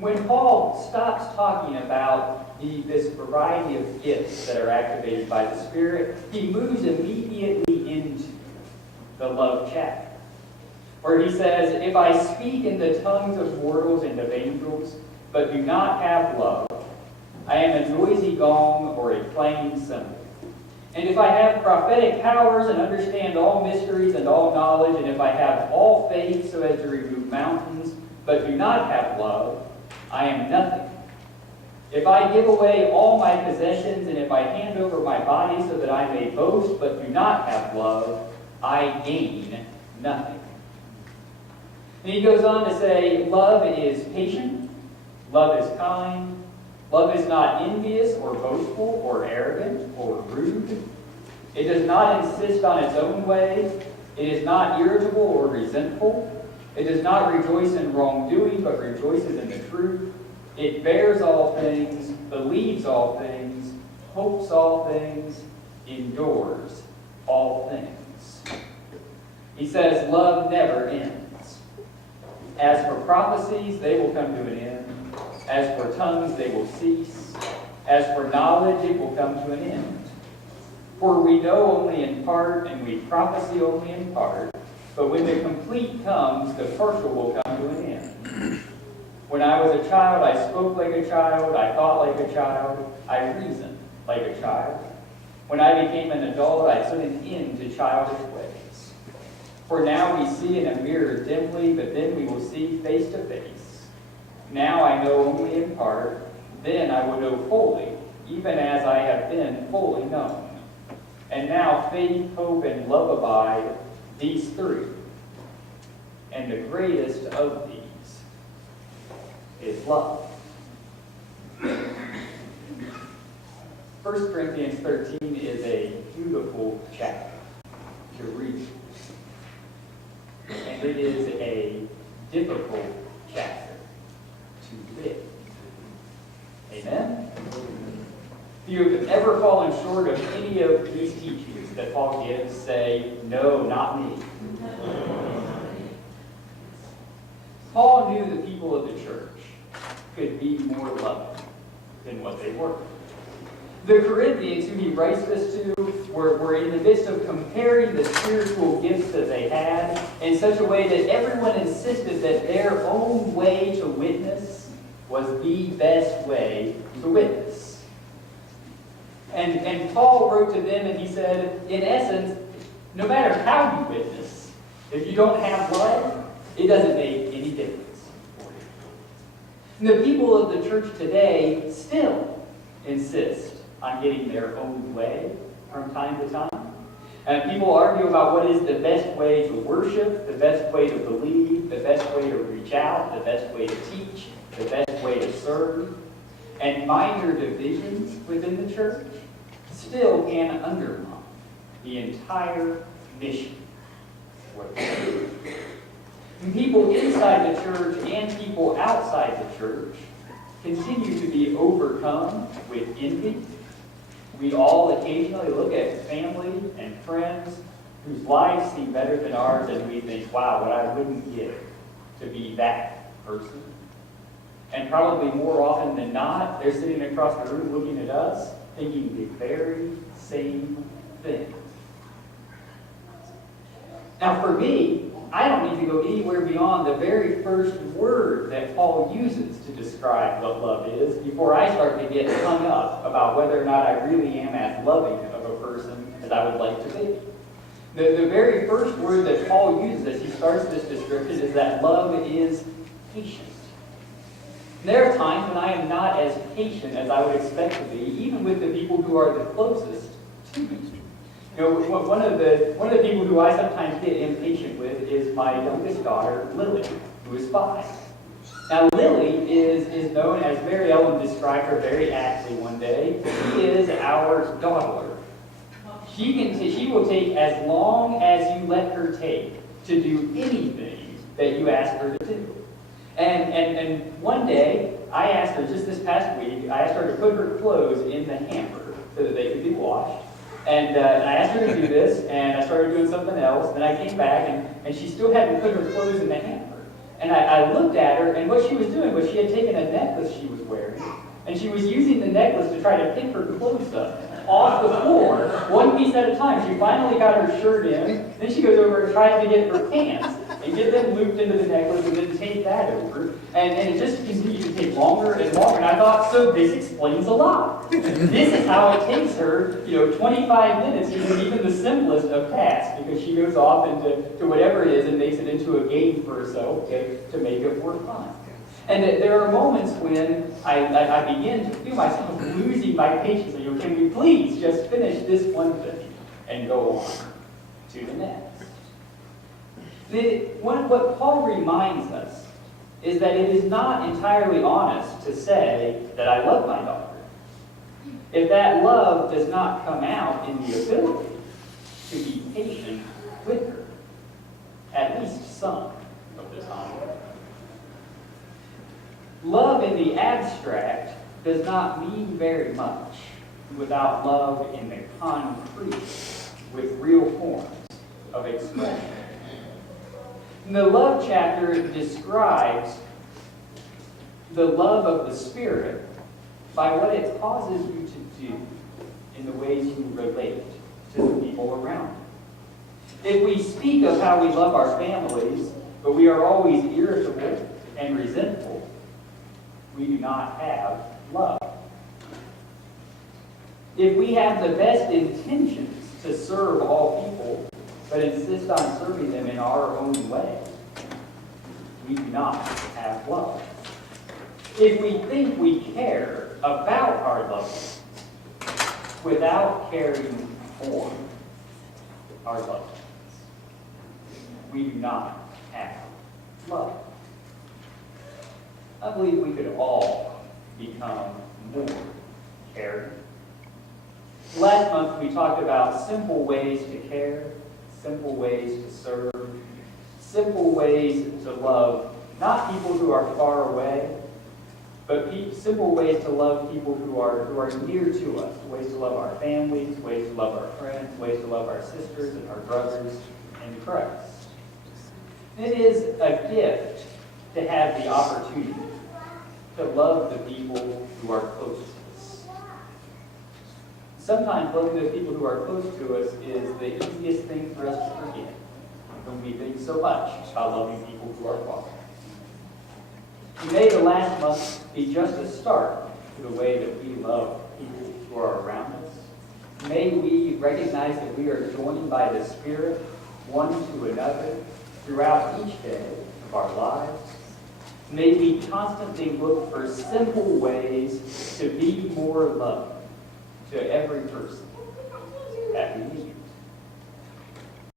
When Paul stops talking about this variety of gifts that are activated by the Spirit, he moves immediately into the love chapter, where he says, if I speak in the tongues of mortals and of angels, but do not have love, I am a noisy gong or a clanging cymbal. And if I have prophetic powers and understand all mysteries and all knowledge, and if I have all faith so as to remove mountains, but do not have love, I am nothing. If I give away all my possessions, and if I hand over my body so that I may boast, but do not have love, I gain nothing. And he goes on to say, love is patient, love is kind, love is not envious or boastful or arrogant or rude. It does not insist on its own way. It is not irritable or resentful. It does not rejoice in wrongdoing, but rejoices in the truth. It bears all things, believes all things, hopes all things, endures all things. He says, love never ends. As for prophecies, they will come to an end. As for tongues, they will cease. As for knowledge, it will come to an end. For we know only in part, and we prophesy only in part. But when the complete comes, the partial will come to an end. When I was a child, I spoke like a child, I thought like a child, I reasoned like a child. When I became an adult, I put an end to childish ways. For now we see in a mirror dimly, but then we will see face to face. Now I know only in part, then I will know fully, even as I have been fully known. And now faith, hope, and love abide, these three. And the greatest of these is love. 1 Corinthians 13 is a beautiful chapter to read. And it is a difficult chapter to live. Amen? If you have ever fallen short of any of these teachings that Paul gives, say, no, not me. Paul knew the people of the church could be more loving than what they were. The Corinthians, who he writes this to, were in the midst of comparing the spiritual gifts that they had in such a way that everyone insisted that their own way to witness was the best way to witness. And Paul wrote to them and he said, in essence, no matter how you witness, if you don't have love, it doesn't make any difference for you. And the people of the church today still insist on getting their own way from time to time. And people argue about what is the best way to worship, the best way to believe, the best way to reach out, the best way to teach, the best way to serve. And minor divisions within the church still can undermine the entire mission. And people inside the church and people outside the church continue to be overcome with envy. We all occasionally look at family and friends whose lives seem better than ours, and we think, wow, what I wouldn't give to be that person. And probably more often than not, they're sitting across the room looking at us, thinking the very same thing. Now for me, I don't need to go anywhere beyond the very first word that Paul uses to describe what love is before I start to get hung up about whether or not I really am as loving of a person as I would like to be. The very first word that Paul uses as he starts this description is that love is patient. There are times when I am not as patient as I would expect to be, even with the people who are the closest to me. You know, one of the people who I sometimes get impatient with is my youngest daughter, Lily, who is 5. Now, Lily is known, as Mary Ellen described her very aptly one day, she is our dawdler. She will take as long as you let her take to do anything that you ask her to do. And one day, I asked her, just this past week, I asked her to put her clothes in the hamper so that they could be washed. And I asked her to do this, and I started doing something else. Then I came back, and she still hadn't put her clothes in the hamper. And I looked at her, and what she was doing was she had taken a necklace she was wearing, and she was using the necklace to try to pick her clothes up off the floor, one piece at a time. She finally got her shirt in, then she goes over and tries to get her pants, and get them looped into the necklace, and then take that over, and it just continued to take longer and longer, and I thought, so this explains a lot. This is how it takes her, 25 minutes to do even the simplest of tasks, because she goes off into whatever it is and makes it into a game for herself to make it more fun. And there are moments when I begin to feel myself losing my patience. Can we please just finish this one thing and go on to the next? What Paul reminds us is that it is not entirely honest to say that I love my daughter if that love does not come out in the ability to be patient with her, at least some of the time. Love in the abstract does not mean very much without love in the concrete, with real forms of expression. And the love chapter describes the love of the Spirit by what it causes you to do in the ways you relate to the people around you. If we speak of how we love our families, but we are always irritable and resentful, we do not have love. If we have the best intentions to serve all people, but insist on serving them in our own way, we do not have love. If we think we care about our loved ones without caring for our loved ones, we do not have love. I believe we could all become more caring. Last month we talked about simple ways to care, simple ways to serve, simple ways to love, not people who are far away, but simple ways to love people who are near to us, ways to love our families, ways to love our friends, ways to love our sisters and our brothers in Christ. It is a gift to have the opportunity to love the people who are close to us. Sometimes loving the people who are close to us is the easiest thing for us to forget when we think so much about loving people who are far. May the last month be just a start to the way that we love people who are around us. May we recognize that we are joined by the Spirit one to another throughout each day of our lives. May we constantly look for simple ways to be more loving to every person